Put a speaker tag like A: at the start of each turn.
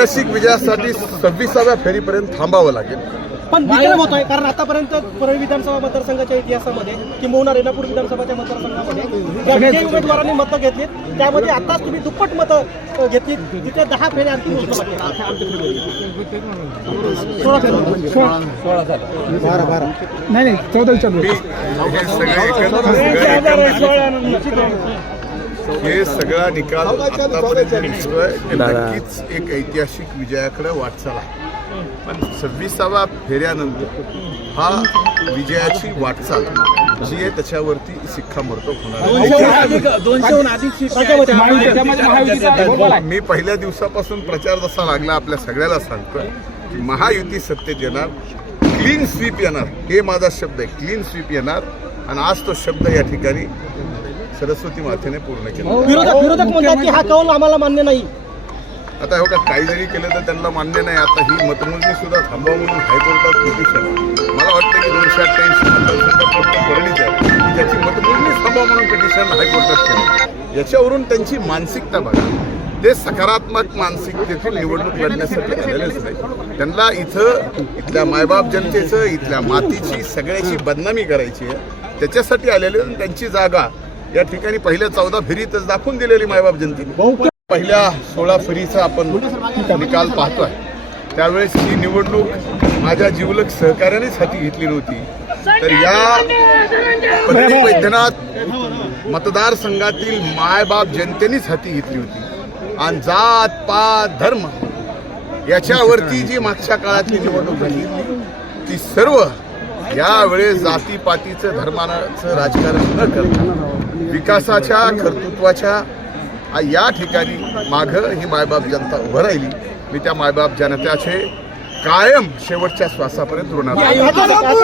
A: ऐतिहासिक विजयासाठी सव्वीसाव्या फेरीपर्यंत थांबावं लागेल.
B: पण विक्रम होतोय कारण आतापर्यंत परळी विधानसभा मतदारसंघाच्या इतिहासामध्ये किंबहुना रेणापूर विधानसभाच्या मतदारसंघामध्ये ज्या विजयी उमेदवारांनी मतं घेतली त्यामध्ये आताच तुम्ही दुप्पट मतं घेतली तिथे दहा फेऱ्या आणखी.
C: नाही नाही चौदा विचार
A: हे सगळे निकाल आतापर्यंत दिसतोय. नक्कीच एक ऐतिहासिक विजयाकडे वाटचाल आहे. पण सव्वीसाव्या फेऱ्यानंतर हा विजयाची वाटचाल जी आहे त्याच्यावरती शिक्कामोर्तब होणार मी पहिल्या दिवसापासून प्रचार जसा लागला आपल्या सगळ्याला सांगतोय की महायुती सत्तेत येणार क्लीन स्वीप येणार. हे माझा शब्द आहे. क्लीन स्वीप येणार. आणि आज तो शब्द या ठिकाणी सरस्वती मातेने पूर्ण केला.
B: विरोधक विरोधक म्हणतात की हा कौल आम्हाला मान्य नाही.
A: आता हो का काही जरी केलं तर त्यांना मान्य नाही. आता ही मतमोजणी सुद्धा थांबवा म्हणून हायकोर्टात पिटिशन मला वाटतं की दोनशे अठ्ठ्याऐंशी मतदारसंघ फक्त परळीच आहे. ज्याची मतमोजणी थांबवा म्हणून पिटिशन हायकोर्टात केलं. याच्यावरून त्यांची मानसिकता बघा. ते सकारात्मक मानसिकतेतून निवडणूक लढण्यासाठी आलेलेच नाही. त्यांना इथं इथल्या मायबाप जनतेचं इथल्या मातीची सगळ्याची बदनामी करायची आहे. त्याच्यासाठी आलेले त्यांची जागा या ठिकाणी पहिल्या चौदा फेरीतच दाखवून दिलेली मायबाप जनतेने. पहिल्या सोळा फेरीचा आपण निकाल पाहतोय. त्यावेळेस ही निवडणूक माझ्या जीवलक सहकार्यानेच हाती घेतली नव्हती. तर या परळी वैद्यनाथ मतदारसंघातील मायबाप जनतेनेच हाती घेतली होती. आणि जात पात धर्म याच्यावरती जी मागच्या काळातली निवडणूक झाली ती सर्व यावेळेस जातीपातीचं धर्माचं राजकारण न करता विकासाच्या कर्तृत्वाच्या या ठिकाणी मागं ही मायबाप जनता उभं राहिली. मी त्या मायबाप जनतेचे कायम शेवटच्या श्वासापर्यंत
B: ऋणाला